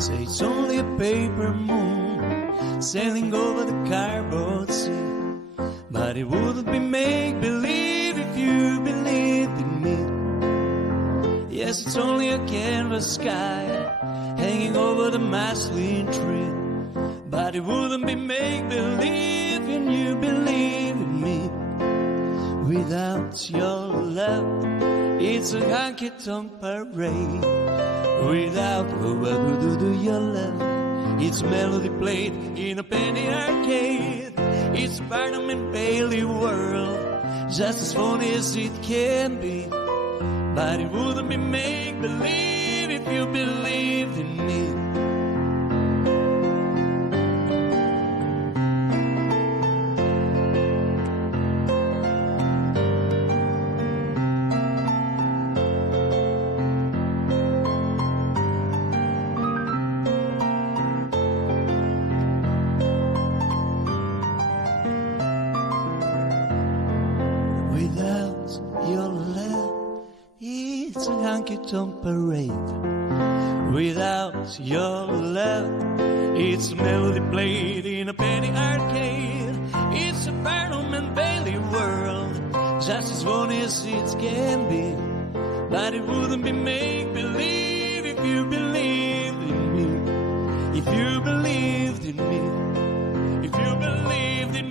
Say it's only a paper moon sailing over the cardboard sea. But it wouldn't be make-believe if you believed in me. Yes, it's only a canvas sky hanging over the muslin tree. But it wouldn't be make-believe and you believe in me. Without your love, it's a honky-tonk parade. Without your love, it's melody played in a penny arcade. It's Barnum and Bailey world, just as funny as it can be. But it wouldn't be make-believe if you believed in me. Honky-tonk parade. Without your love, it's a melody played in a penny arcade. It's a Barnum and Bailey world, just as funny as it can be. But it wouldn't be make-believe if you believed in me. If you believed in me. If you believed in